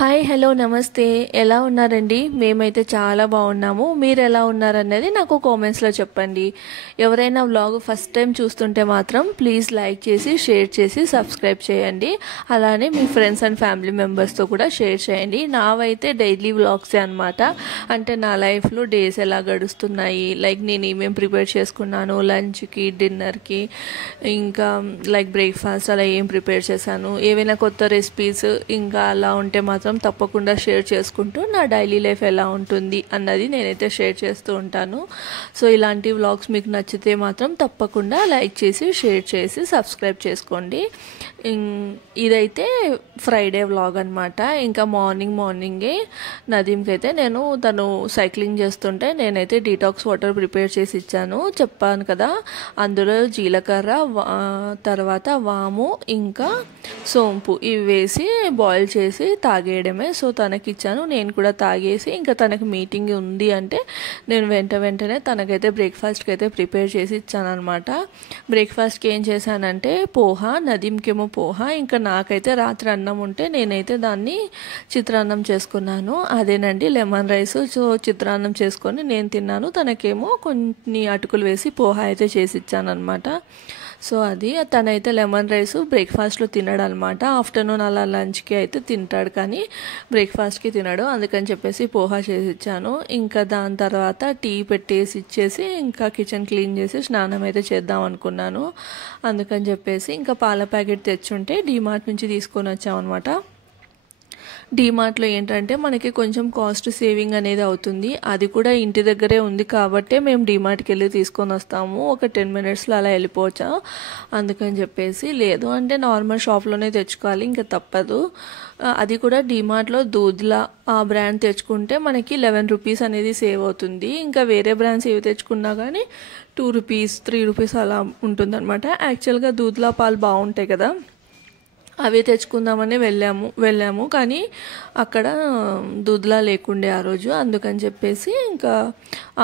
Hi hello నమస్తే ఎలా ఉన్నారండి మేమైతే చాలా బాగున్నాము మీరు ఎలా ఉన్నారనేది నాకు కామెంట్స్లో చెప్పండి ఎవరైనా వ్లాగ్ ఫస్ట్ టైం చూస్తుంటే మాత్రం ప్లీజ్ లైక్ చేసి షేర్ చేసి సబ్స్క్రైబ్ చేయండి అలానే మీ ఫ్రెండ్స్ అండ్ ఫ్యామిలీ మెంబర్స్తో కూడా షేర్ చేయండి నావైతే డైలీ వ్లాగ్సే అనమాట అంటే నా లైఫ్లో డేస్ ఎలా గడుస్తున్నాయి లైక్ నేను ఏమేమి ప్రిపేర్ చేసుకున్నాను లంచ్కి డిన్నర్కి ఇంకా లైక్ బ్రేక్ఫాస్ట్ అలా ఏం ప్రిపేర్ చేశాను ఏవైనా కొత్త రెసిపీస్ ఇంకా అలా ఉంటే మాత్రం తప్పకుండా షేర్ చేసుకుంటూ నా డైలీ లైఫ్ ఎలా ఉంటుంది అన్నది నేనైతే షేర్ చేస్తూ ఉంటాను సో ఇలాంటి వ్లాగ్స్ మీకు నచ్చితే మాత్రం తప్పకుండా లైక్ చేసి షేర్ చేసి సబ్స్క్రైబ్ చేసుకోండి ఇదైతే ఫ్రైడే వ్లాగ్ అనమాట ఇంకా మార్నింగే నదీంకి అయితే నేను తను సైక్లింగ్ చేస్తుంటే నేనైతే డీటాక్స్ వాటర్ ప్రిపేర్ చేసి ఇచ్చాను చెప్పాను కదా అందులో జీలకర్ర తర్వాత వాము ఇంకా సోంపు ఇవి వేసి బాయిల్ చేసి తాగేయడమే సో తనకి ఇచ్చాను నేను కూడా తాగేసి ఇంకా తనకి మీటింగ్ ఉంది అంటే నేను వెంటనే తనకైతే బ్రేక్ఫాస్ట్కి అయితే ప్రిపేర్ చేసి ఇచ్చాను అనమాట బ్రేక్ఫాస్ట్కి ఏం చేశానంటే పోహా నదీంకేమో పోహా ఇంకా నాకైతే రాత్రి అన్నం ఉంటే నేనైతే దాన్ని చిత్రాన్నం చేసుకున్నాను అదేనండి లెమన్ రైస్ సో చిత్రాన్నం చేసుకొని నేను తిన్నాను తనకేమో కొన్ని అటుకులు వేసి పోహా అయితే చేసి ఇచ్చాను అనమాట సో అది తనైతే లెమన్ రైస్ బ్రేక్ఫాస్ట్లో తినడు అనమాట ఆఫ్టర్నూన్ అలా లంచ్కి అయితే తింటాడు కానీ బ్రేక్ఫాస్ట్కి తినడు అందుకని చెప్పేసి పోహా చేసి ఇచ్చాను ఇంకా దాని తర్వాత టీ పెట్టేసి ఇచ్చేసి ఇంకా కిచెన్ క్లీన్ చేసి స్నానం అయితే చేద్దాం అనుకున్నాను అందుకని చెప్పేసి ఇంకా పాల ప్యాకెట్ తెచ్చుంటే డీమార్ట్ నుంచి తీసుకొని వచ్చామన్నమాట డీమార్ట్లో ఏంటంటే మనకి కొంచెం కాస్ట్ సేవింగ్ అనేది అవుతుంది అది కూడా ఇంటి దగ్గరే ఉంది కాబట్టి మేము డీమార్ట్కి వెళ్ళి తీసుకొని వస్తాము ఒక 10 minutesలో అలా వెళ్ళిపోవచ్చా అందుకని చెప్పేసి లేదు అంటే నార్మల్ షాప్లోనే తెచ్చుకోవాలి ఇంకా తప్పదు అది కూడా డీమార్ట్లో దూద్లా ఆ బ్రాండ్ తెచ్చుకుంటే మనకి 11 రూపీస్ అనేది సేవ్ అవుతుంది ఇంకా వేరే బ్రాండ్స్ ఏవి తెచ్చుకున్నా కానీ 2 రూపీస్ 3 రూపీస్ అలా ఉంటుందన్నమాట యాక్చువల్గా దూద్లా పాలు బాగుంటాయి కదా అవి తెచ్చుకుందామని వెళ్ళాము కానీ అక్కడ దూద్లా లేకుండే ఆ రోజు అందుకని చెప్పేసి ఇంకా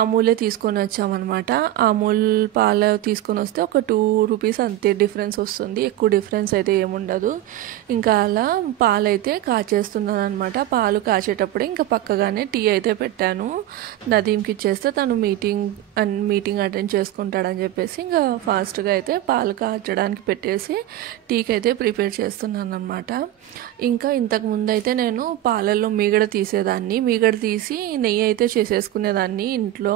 అమూలే తీసుకొని వచ్చామన్నమాట అమూల్ పాలు తీసుకొని వస్తే ఒక 2 రూపీస్ అంతే డిఫరెన్స్ వస్తుంది ఎక్కువ డిఫరెన్స్ అయితే ఏముండదు ఇంకా అలా పాలు అయితే కాచేస్తున్నాను అనమాట పాలు కాచేటప్పుడే ఇంకా పక్కగానే టీ అయితే పెట్టాను నదీంకి ఇచ్చేస్తే తను మీటింగ్ అటెండ్ చేసుకుంటాడని చెప్పేసి ఇంకా ఫాస్ట్గా అయితే పాలు కాచడానికి పెట్టేసి టీకి అయితే ప్రిపేర్ చేస్తాను అనమాట ఇంకా ఇంతకు ముందు అయితే నేను పాలల్లో మీగడ తీసేదాన్ని మీగడ తీసి నెయ్యి అయితే చేసేసుకునేదాన్ని ఇంట్లో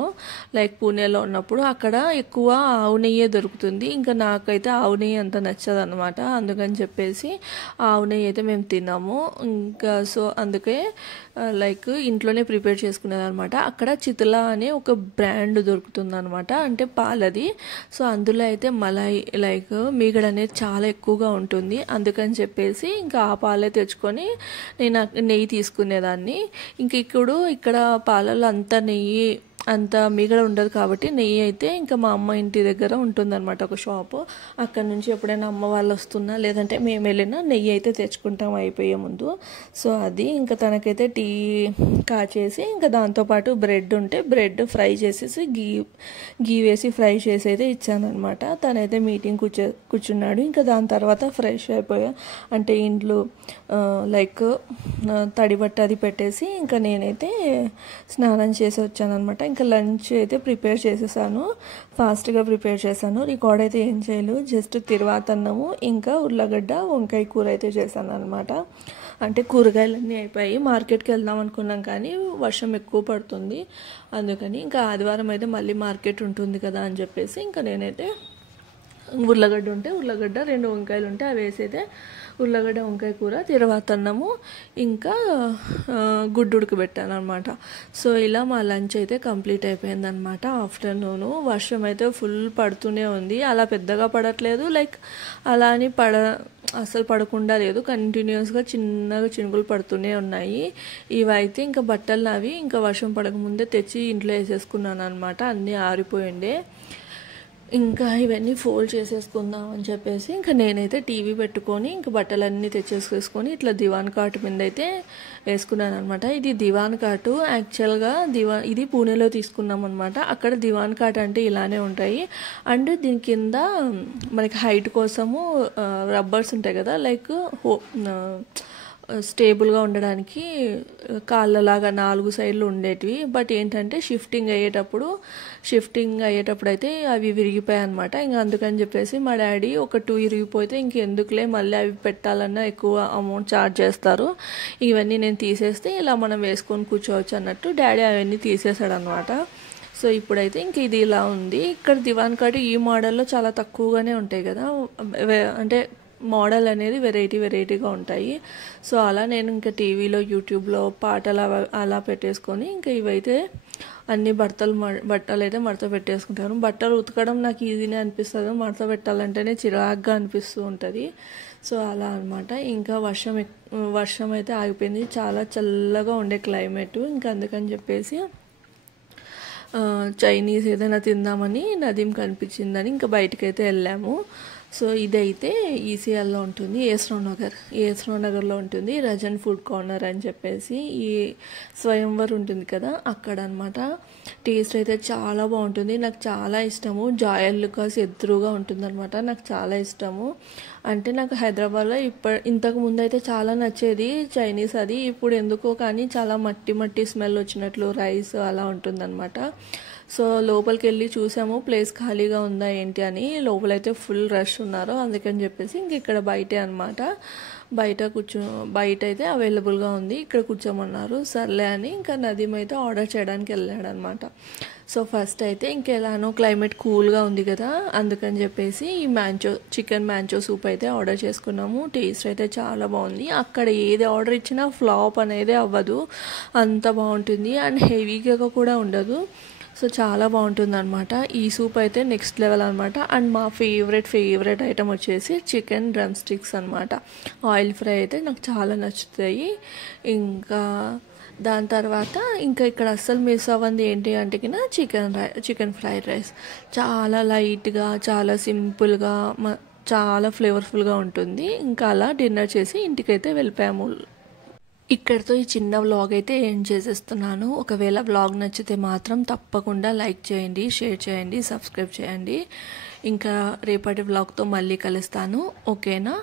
లైక్ పూణేలో ఉన్నప్పుడు అక్కడ ఎక్కువ ఆవు నెయ్యే దొరుకుతుంది ఇంకా నాకైతే ఆవు నెయ్యి అంత నచ్చదు అనమాట అందుకని చెప్పేసి ఆవు నెయ్యి అయితే మేము తిన్నాము ఇంకా సో అందుకే లైక్ ఇంట్లోనే ప్రిపేర్ చేసుకునేదనమాట అక్కడ చితులా అనే ఒక బ్రాండ్ దొరుకుతుంది అనమాట అంటే పాలది సో అందులో అయితే మలాయి లైక్ మీగడ అనేది చాలా ఎక్కువగా ఉంటుంది అందుకని చెప్పేసి ఇంకా ఆ పాలే తెచ్చుకొని నేను నెయ్యి తీసుకునేదాన్ని ఇంక ఇక్కడ పాలలో అంత మీగడ ఉండదు కాబట్టి నెయ్యి అయితే ఇంకా మా అమ్మ ఇంటి దగ్గర ఉంటుందన్నమాట ఒక షాపు అక్కడ నుంచి ఎప్పుడైనా అమ్మ వాళ్ళు వస్తున్నా లేదంటే మేము వెళ్ళినా నెయ్యి అయితే తెచ్చుకుంటాం అయిపోయే ముందు సో అది ఇంకా తనకైతే టీ కాచేసి ఇంకా దాంతోపాటు బ్రెడ్ ఉంటే బ్రెడ్ ఫ్రై చేసేసి గీ వేసి ఫ్రై చేసి అయితే ఇచ్చానమాట తనైతే మీటింగ్ కూర్చున్నాడు ఇంకా దాని తర్వాత ఫ్రెష్ అయిపోయా అంటే ఇంట్లో లైక్ తడిబట్ట అది పెట్టేసి ఇంకా నేనైతే స్నానం చేసి వచ్చానమాట ఇంకా లంచ్ అయితే ప్రిపేర్ చేసేసాను ఫాస్ట్గా ప్రిపేర్ చేశాను రికార్డ్ అయితే ఏం చేయలేదు జస్ట్ తిరువాతన్నము ఇంకా ఉర్లగడ్డ వంకాయ కూర అయితే చేశాను అనమాట అంటే కూరగాయలన్నీ అయిపోయి మార్కెట్కి వెళ్దాం అనుకున్నాం కానీ వర్షం ఎక్కువ పడుతుంది అందుకని ఇంకా ఆదివారం అయితే మళ్ళీ మార్కెట్ ఉంటుంది కదా అని చెప్పేసి ఇంకా నేనైతే ఉర్లగడ్డ ఉంటే ఉర్లగడ్డ 2 వంకాయలు ఉంటే అవి వేసైతే ఉర్లగడ్డ వంకాయ కూర తిరువాతన్నము ఇంకా గుడ్డు ఉడకబెట్టాను అనమాట సో ఇలా మా లంచ్ అయితే కంప్లీట్ అయిపోయిందనమాట ఆఫ్టర్నూను వర్షం అయితే ఫుల్ పడుతూనే ఉంది అలా పెద్దగా పడట్లేదు లైక్ అలా అని అసలు పడకుండా లేదు కంటిన్యూస్గా చిన్నగా చినుకులు పడుతూనే ఉన్నాయి ఇవైతే ఇంకా బట్టలు అవి ఇంకా వర్షం పడకముందే తెచ్చి ఇంట్లో వేసేసుకున్నాను అనమాట అన్నీ ఆరిపోయిండే ఇంకా ఇవన్నీ ఫోల్డ్ చేసేసుకుందాం అని చెప్పేసి ఇంకా నేనైతే టీవీ పెట్టుకొని ఇంకా బట్టలన్నీ తెచ్చేసుకొని ఇట్లా దివాన్ కాట్ మీద అయితే వేసుకున్నాను అనమాట ఇది దివాన్ కాటు యాక్చువల్గా ఇది పూణేలో తీసుకున్నాం అనమాట అక్కడ దివాన్ కాట్ అంటే ఇలానే ఉంటాయి అండ్ దీని కింద మనకి హైట్ కోసము రబ్బర్స్ ఉంటాయి కదా లైక్ స్టేబుల్గా ఉండడానికి కాళ్ళలాగా 4 సైడ్లు ఉండేటివి. బట్ ఏంటంటే షిఫ్టింగ్ అయ్యేటప్పుడు అయితే అవి విరిగిపోయాయి అనమాట. ఇంకా అందుకని చెప్పేసి మా డాడీ ఒక 2 విరిగిపోతే ఇంకెందుకులే మళ్ళీ అవి పెట్టాలన్నా ఎక్కువ అమౌంట్ ఛార్జ్ చేస్తారు, ఇవన్నీ నేను తీసేస్తే ఇలా మనం వేసుకొని కూర్చోవచ్చు అన్నట్టు డాడీ అవన్నీ తీసేసాడు అనమాట. సో ఇప్పుడైతే ఇంక ఇది ఇలా ఉంది. ఇక్కడ దివాన్ కాట్ ఈ మోడల్లో చాలా తక్కువగానే ఉంటాయి కదా, అంటే మోడల్ అనేది వెరైటీగా ఉంటాయి. సో అలా నేను ఇంకా టీవీలో యూట్యూబ్లో పాటలు అలా పెట్టేసుకొని ఇంకా ఇవైతే అన్ని బట్టలు అయితే మడత పెట్టేసుకుంటాను. బట్టలు ఉతకడం నాకు ఈజీనే అనిపిస్తుంది, మడత పెట్టాలంటేనే చిరాగ్గా అనిపిస్తూ ఉంటుంది. సో అలా అనమాట. ఇంకా వర్షం అయితే ఆగిపోయింది, చాలా చల్లగా ఉండే క్లైమేట్. ఇంకా అందుకని చెప్పేసి చైనీస్ ఏదైనా తిందామని నదీం కనిపించిందని ఇంకా బయటకైతే వెళ్ళాము. సో ఇదైతే ఈసీఎల్లో ఉంటుంది, ఏఎస్ నగర్లో ఉంటుంది రజన్ ఫుడ్ కార్నర్ అని చెప్పేసి. ఈ స్వయంవర్ ఉంటుంది కదా అక్కడ అనమాట. టేస్ట్ అయితే చాలా బాగుంటుంది, నాకు చాలా ఇష్టము. జాయల్ లుకాస్ ఎదురుగా ఉంటుందన్నమాట, నాకు చాలా ఇష్టము. అంటే నాకు హైదరాబాద్లో ఇంతకు ముందు అయితే చాలా నచ్చేది చైనీస్ అది, ఇప్పుడు ఎందుకో కానీ చాలా మట్టి స్మెల్ వచ్చినట్లు రైస్ అలా ఉంటుందన్నమాట. సో లోపలికి వెళ్ళి చూసాము ప్లేస్ ఖాళీగా ఉందా ఏంటి అని, లోపలైతే ఫుల్ రష్ ఉన్నారు. అందుకని చెప్పేసి ఇంక ఇక్కడ బయటే అనమాట, బయట అయితే అవైలబుల్గా ఉంది, ఇక్కడ కూర్చోమన్నారు. సర్లే అని ఇంకా నదీం అయితే ఆర్డర్ చేయడానికి వెళ్ళాడనమాట. సో ఫస్ట్ అయితే ఇంకెలానో క్లైమేట్ కూల్గా ఉంది కదా, అందుకని చెప్పేసి ఈ చికెన్ మ్యాంచో సూప్ అయితే ఆర్డర్ చేసుకున్నాము. టేస్ట్ అయితే చాలా బాగుంది. అక్కడ ఏది ఆర్డర్ ఇచ్చినా ఫ్లాప్ అనేది అవ్వదు, అంత బాగుంటుంది. అండ్ హెవీగా కూడా ఉండదు. సో చాలా బాగుంటుంది అనమాట. ఈ సూప్ అయితే నెక్స్ట్ లెవెల్ అనమాట. అండ్ మా ఫేవరెట్ ఐటమ్ వచ్చేసి చికెన్ డ్రమ్ స్టిక్స్ అనమాట. ఆయిల్ ఫ్రై అయితే నాకు చాలా నచ్చుతాయి. ఇంకా దాని తర్వాత ఇంకా ఇక్కడ అస్సలు మిస్ అవ్వంది ఏంటి అంటే చికెన్ ఫ్రైడ్ రైస్. చాలా లైట్గా, చాలా సింపుల్గా, చాలా ఫ్లేవర్ఫుల్గా ఉంటుంది. ఇంకా అలా డిన్నర్ చేసి ఇంటికైతే వెళ్ళిపోయాము. ఇక్కడితో ఈ చిన్న వ్లాగ్ అయితే ఎండ్ చేసేస్తున్నాను. ఒకవేళ వ్లాగ్ నచ్చితే మాత్రం తప్పకుండా లైక్ చేయండి, షేర్ చేయండి, సబ్స్క్రైబ్ చేయండి. ఇంకా రేపటి వ్లాగ్తో మళ్ళీ కలుస్తాను. ఓకేనా?